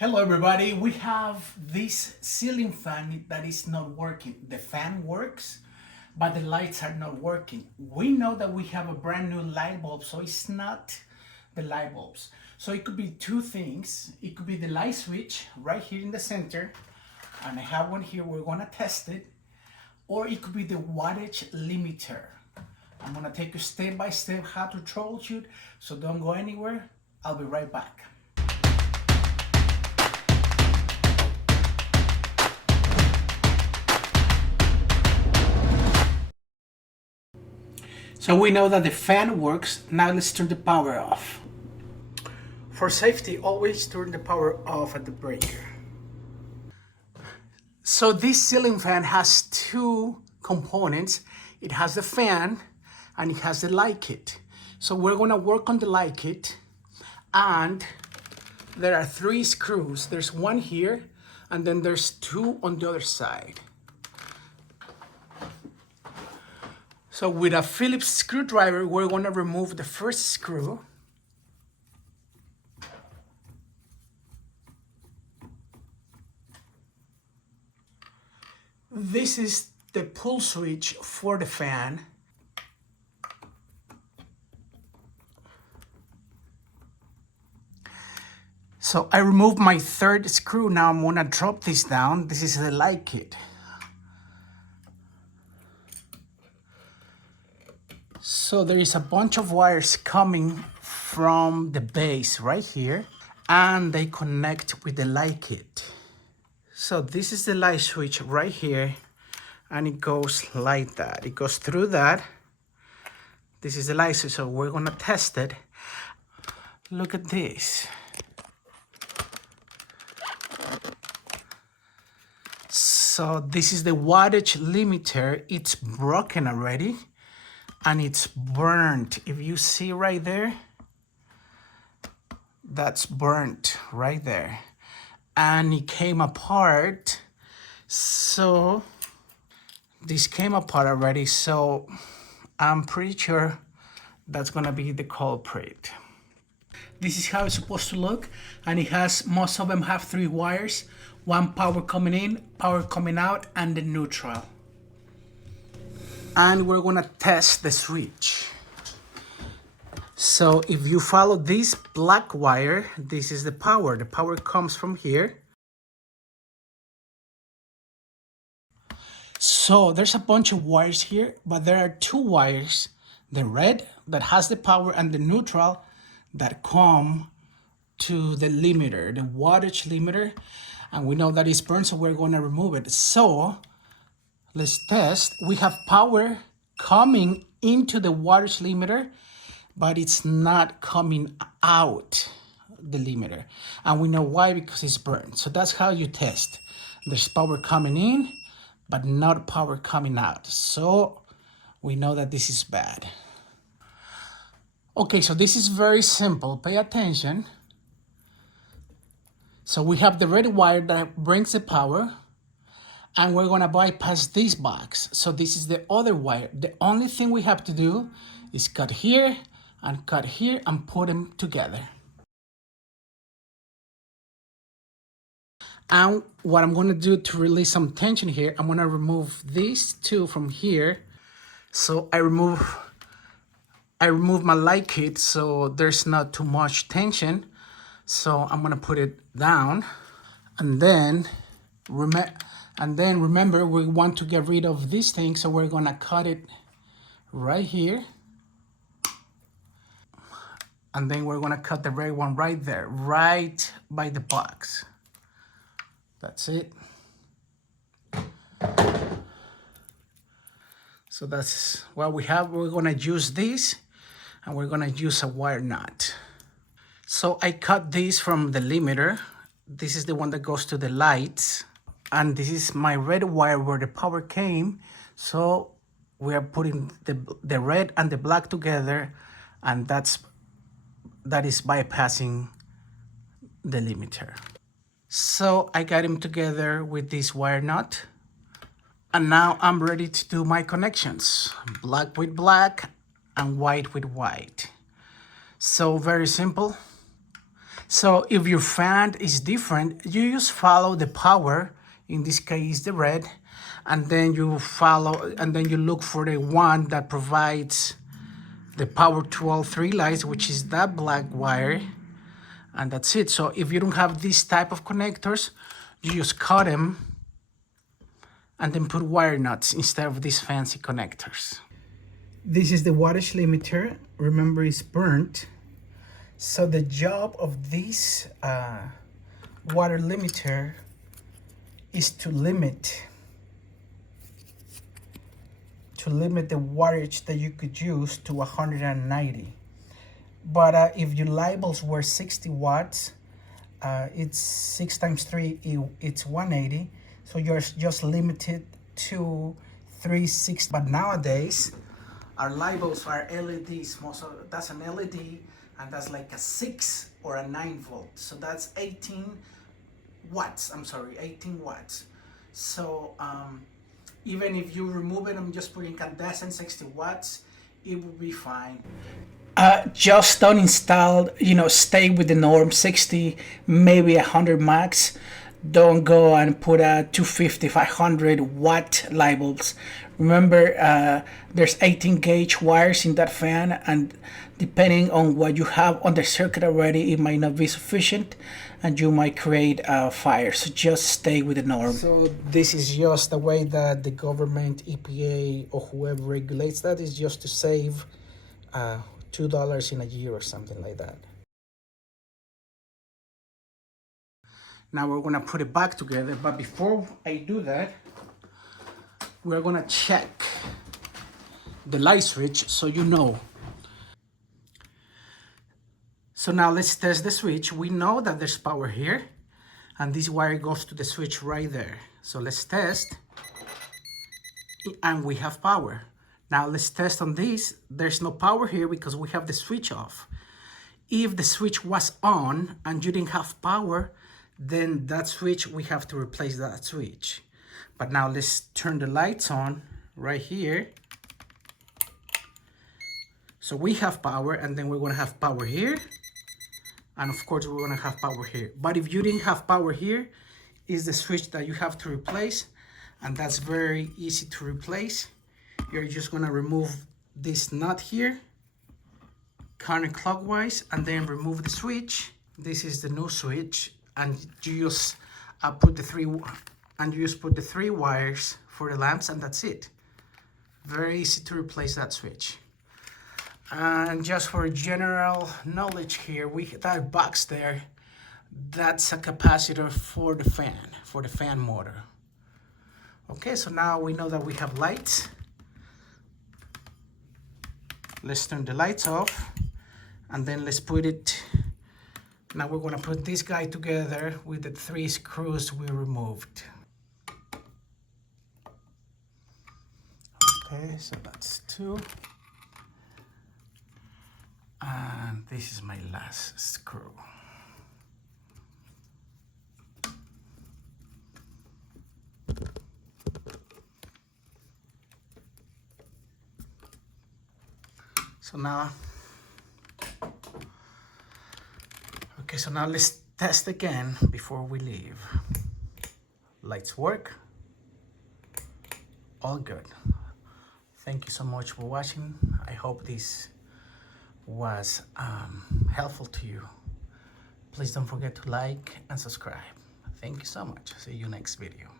Hello everybody, we have this ceiling fan that is not working. The fan works, but the lights are not working. We know that we have a brand new light bulb, so it's not the light bulbs. So it could be two things. It could be the light switch right here in the center, and I have one here, we're gonna test it. Or it could be the wattage limiter. I'm gonna take you step by step how to troubleshoot, so don't go anywhere. I'll be right back. So we know that the fan works. Now let's turn the power off. For safety, always turn the power off at the breaker. So this ceiling fan has two components. It has the fan and it has the light kit. So we're gonna work on the light kit, and there are three screws. There's one here and then there's two on the other side. So with a Phillips screwdriver, we're gonna remove the first screw. This is the pull switch for the fan. So I removed my third screw. Now I'm gonna drop this down. This is the light kit. So there is a bunch of wires coming from the base right here, and they connect with the light kit. So this is the light switch right here, and it goes like that. It goes through that. This is the light switch, so we're gonna test it. Look at this. So this is the wattage limiter. It's broken already and it's burnt. If you see right there, that's burnt right there. And it came apart. So this came apart already. So I'm pretty sure that's gonna be the culprit. This is how it's supposed to look, and it has, most of them have three wires, one power coming in, power coming out, and the neutral. And we're gonna test the switch. So if you follow this black wire, this is the power. The power comes from here. So there's a bunch of wires here, but there are two wires, the red that has the power and the neutral that come to the limiter, the wattage limiter, and we know that it's burned, so we're going to remove it. So let's test. We have power coming into the wattage limiter, but it's not coming out the limiter, and we know why, because it's burned. So that's how you test. There's power coming in but not power coming out, so we know that this is bad. Okay, so this is very simple. Pay attention. So we have the red wire that brings the power, and we're gonna bypass this box. So this is the other wire. The only thing we have to do is cut here and put them together. And what I'm gonna do to release some tension here, I'm gonna remove these two from here. So I remove my light kit so there's not too much tension. So I'm gonna put it down, and then remember we want to get rid of this thing, so we're gonna cut it right here, and then we're gonna cut the red one right there, right by the box. That's it. So that's what we have. We're gonna use this, and we're gonna use a wire nut. So I cut this from the limiter. This is the one that goes to the lights, and this is my red wire where the power came. So we are putting the red and the black together, and that is bypassing the limiter. So I got them together with this wire nut, and now I'm ready to do my connections. Black with black and white with white. So very simple. So if your fan is different, you just follow the power, in this case the red, and then you follow, and then you look for the one that provides the power to all three lights, which is that black wire, and that's it. So if you don't have this type of connectors, you just cut them and then put wire nuts instead of these fancy connectors. This is the wattage limiter. Remember, it's burnt. So the job of this water limiter is to limit the wattage that you could use to 190. But if your labels were 60 watts, it's 6 times 3, it's 180. So you're just limited to 360. But nowadays, our labels are LEDs. That's an LED, and that's like a 6 or a 9 volt. So that's 18 watts. I'm sorry, 18 watts. So even if you remove it and just put incandescent 60 watts, it will be fine. Just don't install, stay with the norm 60, maybe 100 max. Don't go and put a 250, 500 watt labels. Remember, there's 18 gauge wires in that fan, and depending on what you have on the circuit already, it might not be sufficient, and you might create a fire. So just stay with the norm. So this is just the way that the government, EPA, or whoever regulates that, is just to save $2 in a year or something like that. Now we're gonna put it back together, but before I do that, we're gonna check the light switch so you know. So now let's test the switch. We know that there's power here, and this wire goes to the switch right there. So let's test, and we have power. Now let's test on this. There's no power here because we have the switch off. If the switch was on and you didn't have power, then that switch, we have to replace that switch. But now let's turn the lights on right here. So we have power, and then we're gonna have power here. And of course, we're gonna have power here. But if you didn't have power here, is the switch that you have to replace. And that's very easy to replace. You're just gonna remove this nut here, counterclockwise, and then remove the switch. This is the new switch. And you just put the three wires for the lamps, and that's it. Very easy to replace that switch. And just for general knowledge here, that box there, that's a capacitor for the fan motor. Okay, so now we know that we have lights. Let's turn the lights off, and then let's put it. Now we're gonna put this guy together with the 3 screws we removed. Okay, so that's 2. And this is my last screw. So now, so now let's test again before we leave. Lights work. All good. Thank you so much for watching. I hope this was helpful to you. Please don't forget to like and subscribe. Thank you so much. See you next video.